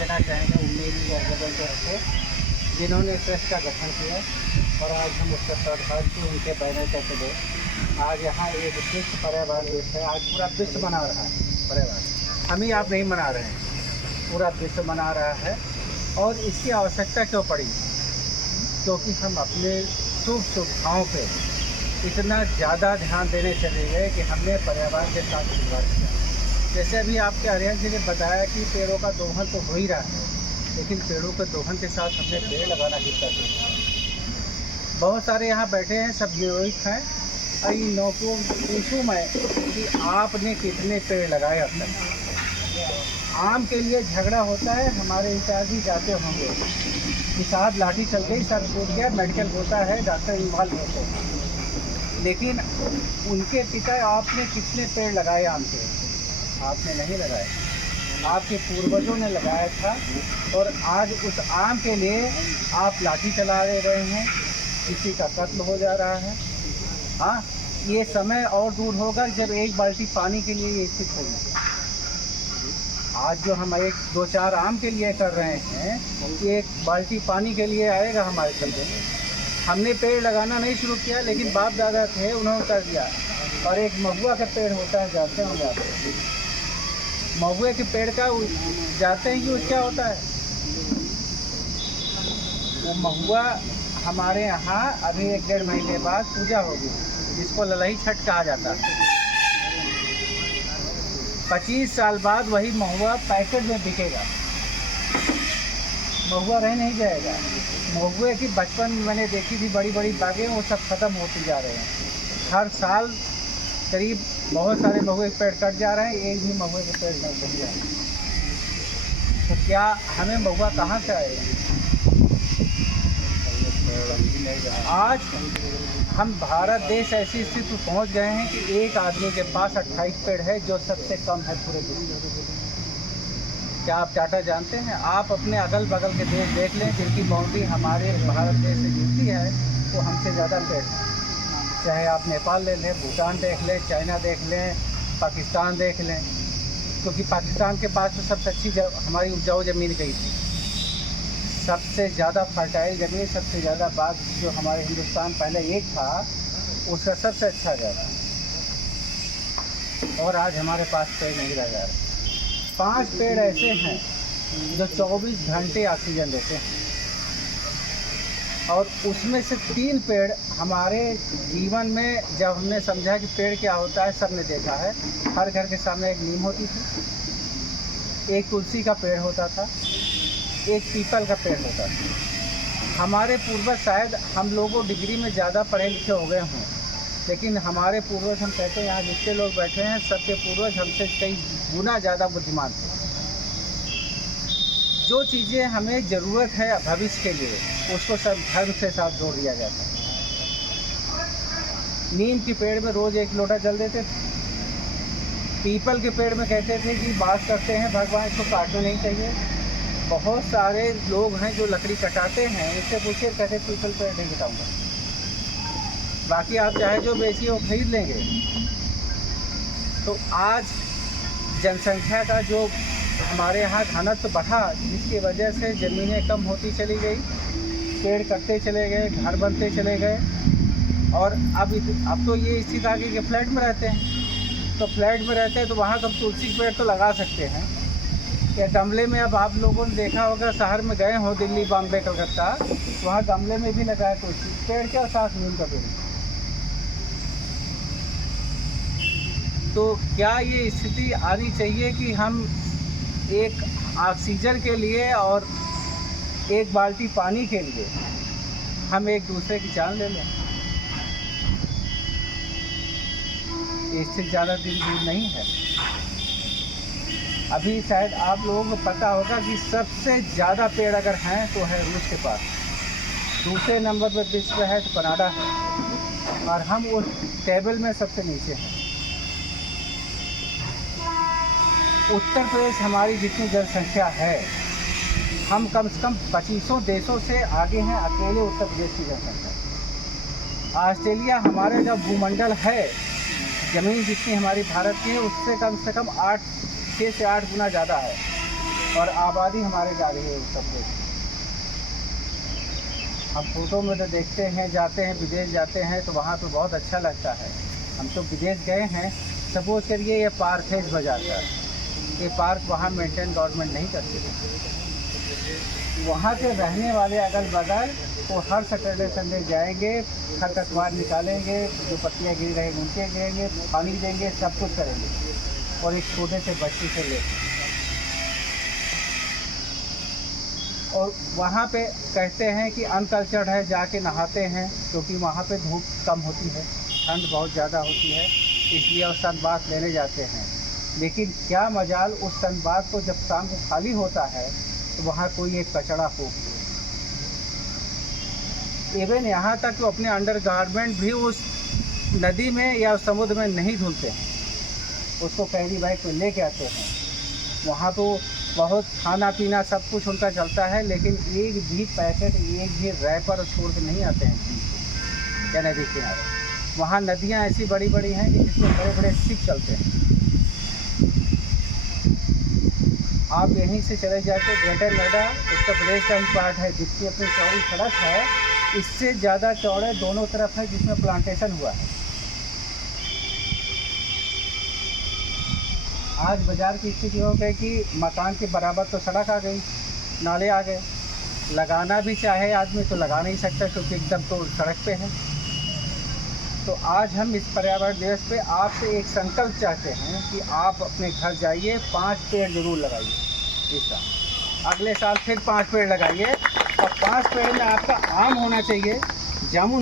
देना चाहेंगे उम्मीद ऑर्गेनाइजर को, जिन्होंने ट्रस्ट का गठन किया और आज हम उसका सौभाग्य उनके बैनर के चले। आज यहाँ एक विश्व पर्यावरण दिवस है। आज पूरा विश्व मना रहा है पर्यावरण, हम ही आप नहीं मना रहे हैं, पूरा विश्व मना रहा है। और इसकी आवश्यकता क्यों पड़ी? क्योंकि हम अपने सुख सुविधाओं पे इतना ज़्यादा ध्यान देने चले गए कि हमने पर्यावरण के साथ खिलवाड़ किया। जैसे अभी आपके आर्यन जी ने बताया कि पेड़ों का दोहन तो हो ही रहा है, लेकिन पेड़ों के दोहन के साथ हमने पेड़ लगाना भी चाहिए। बहुत सारे यहाँ बैठे हैं, सब गिरोहित हैं। अरे नौकरों पूछूँ मैं कि आपने कितने पेड़ लगाए अब तक? आम के लिए झगड़ा होता है, हमारे इंचार्ज ही जाते होंगे कि साहब लाठी चल गई, सर टूट गया, मेडिकल होता है, डॉक्टर इन्वॉल्व होते हैं। लेकिन उनके पिता आपने कितने पेड़ लगाए आम के? आपने नहीं लगाए, आपके पूर्वजों ने लगाया था। और आज उस आम के लिए आप लाठी चला रहे हैं, किसी का कत्ल हो जा रहा है। हाँ, ये समय और दूर होगा जब एक बाल्टी पानी के लिए ये स्थिति होगी। आज जो हम एक दो चार आम के लिए कर रहे हैं, एक बाल्टी पानी के लिए आएगा हमारे चलते। हमने पेड़ लगाना नहीं शुरू किया, लेकिन बाप दादा थे, उन्होंने कर दिया। और एक महुआ का पेड़ होता है, जानते होंगे आप? महुए के पेड़ का जानते हैं कि वो क्या होता है? वो महुआ हमारे यहाँ अभी 1-1.5 महीने बाद पूजा होगी, जिसको ललही छठ कहा जाता है। 25 साल बाद वही महुआ पैकेट में बिकेगा, महुआ रह नहीं जाएगा। महुए की बचपन में मैंने देखी थी, बड़ी बड़ी बागें, वो सब ख़त्म होती जा रहे हैं। हर साल करीब बहुत सारे महुए के पेड़ कट जा रहे हैं, एक भी महुए के पेड़ नहीं बन रहे। तो क्या हमें महुआ कहाँ से आएगा? आज हम भारत देश ऐसी स्थिति में पहुँच गए हैं कि एक आदमी के पास 28 पेड़ है, जो सबसे कम है पूरे विश्व में। क्या आप टाटा जानते हैं? आप अपने अगल बगल के देश देख लें, जिनकी बाउंड्री हमारे भारत देश से जुड़ती है, वो हमसे ज़्यादा पेड़ हैं। चाहे आप नेपाल ले लें, भूटान देख लें, चाइना देख लें, पाकिस्तान देख लें। क्योंकि पाकिस्तान के पास तो सबसे अच्छी हमारी उपजाऊ ज़मीन गई थी, सबसे ज़्यादा फर्टाइल ज़मीन, सबसे ज़्यादा बाग जो हमारे हिंदुस्तान पहले एक था, उसका सबसे अच्छा जगह। और आज हमारे पास पेड़ नहीं रह जा रहे। 5 पेड़ ऐसे हैं जो 24 घंटे ऑक्सीजन देते हैं, और उसमें से 3 पेड़ हमारे जीवन में, जब हमने समझा कि पेड़ क्या होता है, सबने देखा है। हर घर के सामने एक नीम होती थी, एक तुलसी का पेड़ होता था, एक पीपल का पेड़ होता था। हमारे पूर्वज, शायद हम लोगों डिग्री में ज़्यादा पढ़े लिखे हो गए हों, लेकिन हमारे पूर्वज, हम कहते हैं यहाँ जितने लोग बैठे हैं, सबके पूर्वज हमसे कई गुना ज़्यादा बुद्धिमान थे। जो चीज़ें हमें ज़रूरत है भविष्य के लिए, उसको सब धर्म से साथ जोड़ दिया जाता है। नीम के पेड़ में रोज़ 1 लोटा जल देते थे। पीपल के पेड़ में कहते थे कि बात करते हैं भगवान, इसको काटना नहीं चाहिए। बहुत सारे लोग हैं जो लकड़ी कटाते हैं, उससे पूछिए, कहते पीपल पेड़ नहीं कटाऊँगा। बाकी आप चाहे जो बेचिए वो खरीद लेंगे। तो आज जनसंख्या का जो हमारे यहाँ घनत्व बढ़ा, जिसकी वजह से ज़मीनें कम होती चली गई, पेड़ कटते चले गए, घर बनते चले गए। और अब तो ये स्थिति आ गई कि फ्लैट में रहते हैं। तो फ्लैट में रहते हैं तो वहाँ कब तुलसी पेड़ तो लगा सकते हैं या गमले में। अब आप लोगों ने देखा होगा, शहर में गए हो, दिल्ली, बॉम्बे, कलकत्ता, वहाँ गमले में भी लगाया तुलसी पेड़, क्या साथ नीम का पेड़। तो क्या ये स्थिति आनी चाहिए कि हम एक ऑक्सीजन के लिए और एक बाल्टी पानी के लिए हम एक दूसरे की जान ले लें? इससे ज़्यादा दिन दूर नहीं है। अभी शायद आप लोगों को पता होगा कि सबसे ज़्यादा पेड़ अगर हैं तो है रूस के पास, दूसरे नंबर पर विश्व है तो कनाडा है, और हम उस टेबल में सबसे नीचे हैं। उत्तर प्रदेश हमारी जितनी जनसंख्या है, हम कम से कम 25 देशों से आगे हैं अकेले उत्तर प्रदेश की जनसंख्या। ऑस्ट्रेलिया हमारे जो भूमंडल है, ज़मीन जितनी हमारी भारत की है, उससे कम 6 से 8 गुना ज़्यादा है। और आबादी हमारे जा रही है उत्तर प्रदेश। हम फोटो में तो देखते हैं, जाते हैं विदेश जाते हैं तो वहाँ पे बहुत अच्छा लगता है। हम तो विदेश गए हैं, सपोज करिए ये पार्क है इस बाज़ार का, ये पार्क वहाँ मेंटेन गवर्नमेंट नहीं करती है। वहाँ के रहने वाले अगल बगल वो हर सैटरडे संडे जाएंगे, खरपतवार निकालेंगे, जो पत्तियाँ गिरी रहेंगी उनके गिरेंगे, पानी देंगे, सब कुछ करेंगे। और एक छोटे से बच्चे से लेकर और वहाँ पे कहते हैं कि अनकल्चर्ड है, जाके नहाते हैं क्योंकि वहाँ पे धूप कम होती है, ठंड बहुत ज़्यादा होती है, इसलिए वो सनबाथ लेने जाते हैं। लेकिन क्या मजाल, उस सनबाथ को जब शाम को खाली होता है तो वहाँ कोई एक कचड़ा फूंक दे। इवन यहाँ तक तो अपने अंडरगारमेंट भी उस नदी में या उस समुद्र में नहीं धुलते हैं, उसको कैरी बैग में लेके आते हैं। वहाँ तो बहुत खाना पीना सब कुछ उनका चलता है, लेकिन एक भी पैकेट, एक भी रैपर छोड़ के नहीं आते हैं या नदी किनारे। वहाँ नदियाँ ऐसी बड़ी बड़ी हैं कि जिसमें बड़े बड़े शिप चलते हैं। आप यहीं से चले जाके ग्रेटर नोएडा उत्तर प्रदेश का ही पार्ट है, जिसकी अपनी चौड़ी सड़क है, इससे ज़्यादा चौड़े दोनों तरफ है, जिसमें प्लांटेशन हुआ है। आज बाज़ार की स्थिति हो गई कि मकान के बराबर तो सड़क आ गई, नाले आ गए। लगाना भी चाहे आदमी तो लगा नहीं सकता क्योंकि एकदम तो सड़क पे है। तो आज हम इस पर्यावरण दिवस पे आपसे एक संकल्प चाहते हैं कि आप अपने घर जाइए, 5 पेड़ ज़रूर लगाइए इस साल। अगले साल फिर 5 पेड़ लगाइए और 5 पेड़ में आपका आम होना चाहिए, जामुन